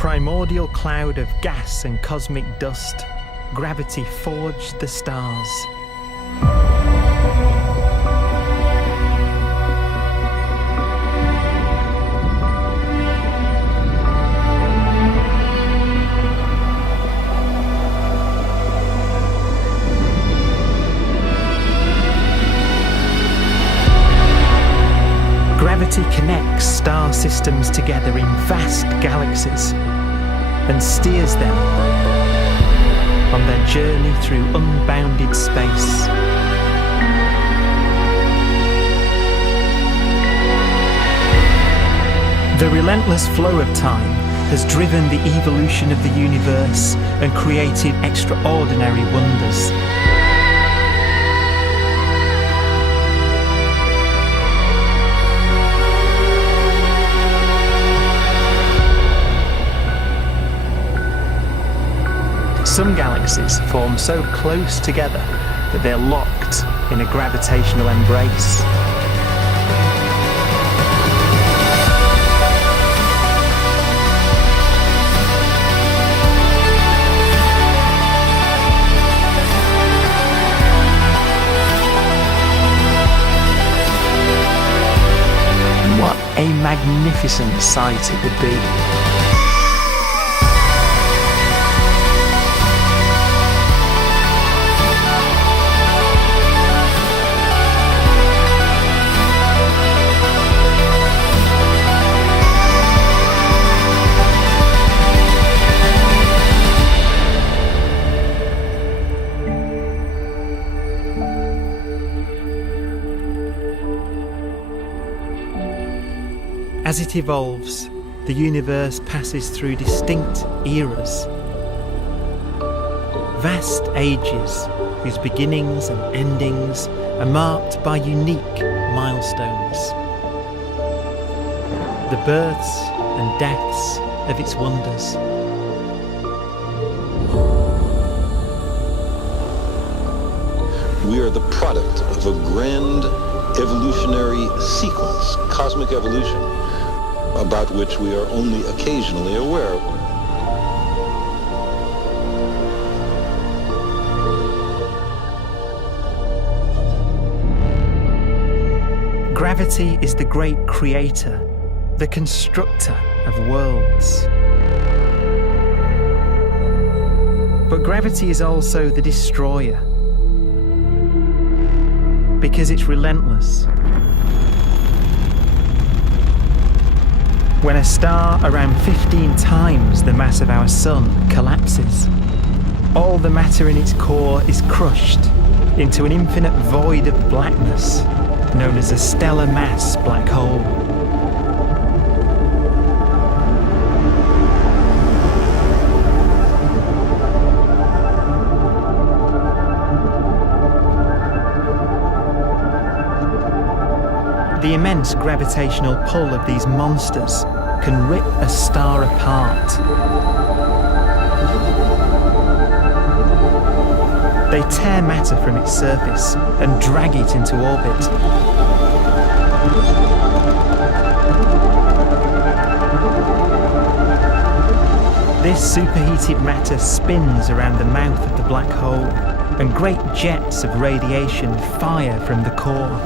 primordial cloud of gas and cosmic dust, gravity forged the stars. Gravity connects star systems together in vast galaxies and steers them on their journey through unbounded space. The relentless flow of time has driven the evolution of the universe and created extraordinary wonders. Some galaxies form so close together that they're locked in a gravitational embrace. What a magnificent sight it would be. As it evolves, the universe passes through distinct eras. Vast ages whose beginnings and endings are marked by unique milestones. The births and deaths of its wonders. We are the product of a grand evolutionary sequence, cosmic evolution, about which we are only occasionally aware. Gravity is the great creator, the constructor of worlds. But gravity is also the destroyer, because it's relentless. When a star around 15 times the mass of our sun collapses, all the matter in its core is crushed into an infinite void of blackness known as a stellar mass black hole. The immense gravitational pull of these monsters can rip a star apart. They tear matter from its surface and drag it into orbit. This superheated matter spins around the mouth of the black hole, and great jets of radiation fire from the core.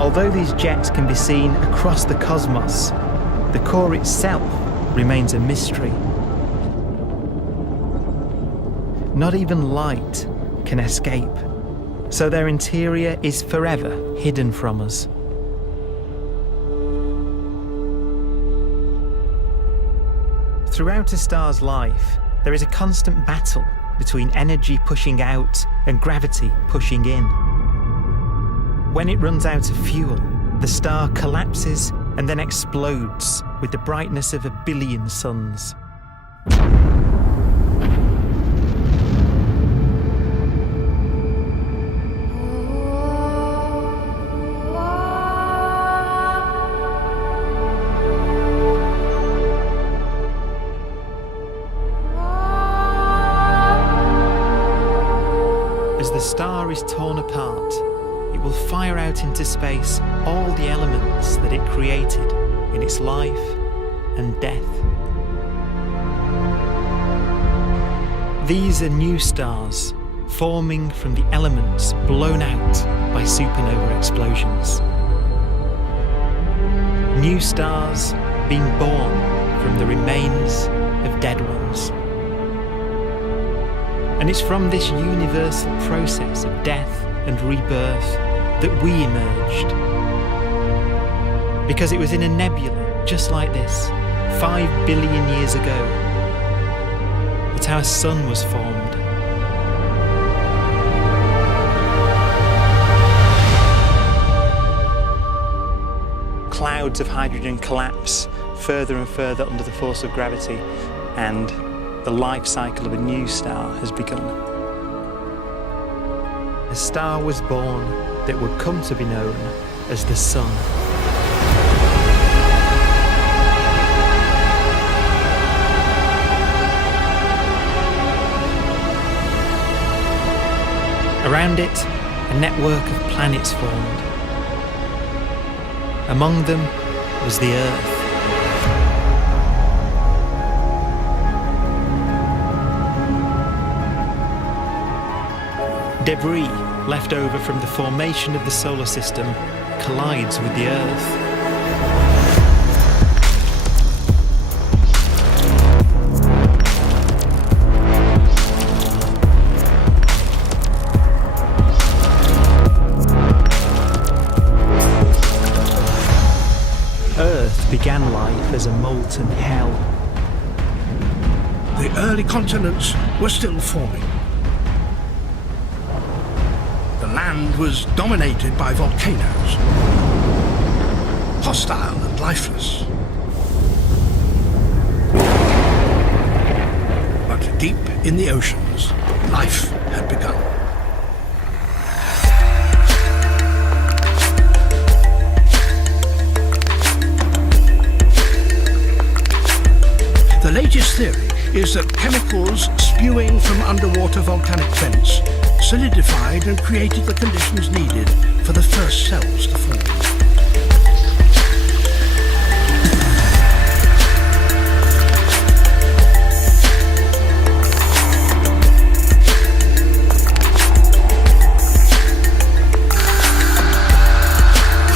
Although these jets can be seen across the cosmos, the core itself remains a mystery. Not even light can escape, so their interior is forever hidden from us. Throughout a star's life, there is a constant battle between energy pushing out and gravity pushing in. When it runs out of fuel, the star collapses and then explodes with the brightness of 1 billion suns. As the star is torn apart, it will fire out out into space all the elements that it created in its life and death. These are new stars forming from the elements blown out by supernova explosions. New stars being born from the remains of dead ones. And it's from this universal process of death and rebirth that we emerged. Because it was in a nebula just like this, 5 billion years ago, that our sun was formed. Clouds of hydrogen collapse further and further under the force of gravity, and the life cycle of a new star has begun. A star was born that would come to be known as the Sun. Around it, a network of planets formed. Among them was the Earth. Debris left over from the formation of the solar system collides with the Earth. Earth began life as a molten hell. The early continents were still forming. The land was dominated by volcanoes, hostile and lifeless. But deep in the oceans, life had begun. The latest theory is that chemicals spewing from underwater volcanic vents solidified and created the conditions needed for the first cells to form.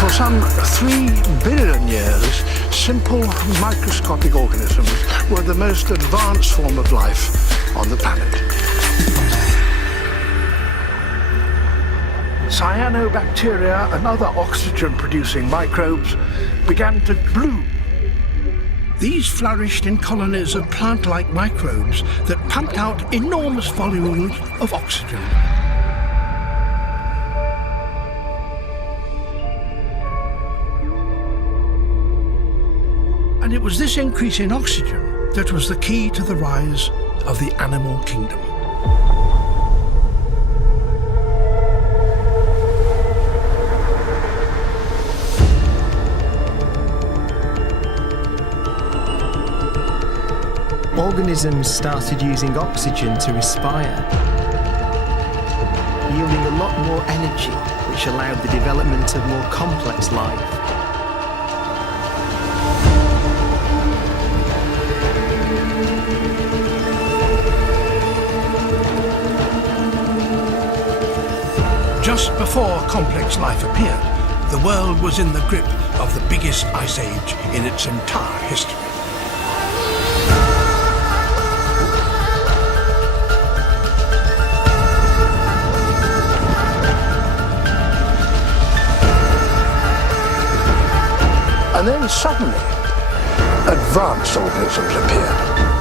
For some 3 billion years, simple microscopic organisms were the most advanced form of life on the planet. Cyanobacteria and other oxygen-producing microbes began to bloom. These flourished in colonies of plant-like microbes that pumped out enormous volumes of oxygen. And it was this increase in oxygen that was the key to the rise of the animal kingdom. Organisms started using oxygen to respire, yielding a lot more energy, which allowed the development of more complex life. Just before complex life appeared, the world was in the grip of the biggest ice age in its entire history. And then suddenly, advanced organisms appeared.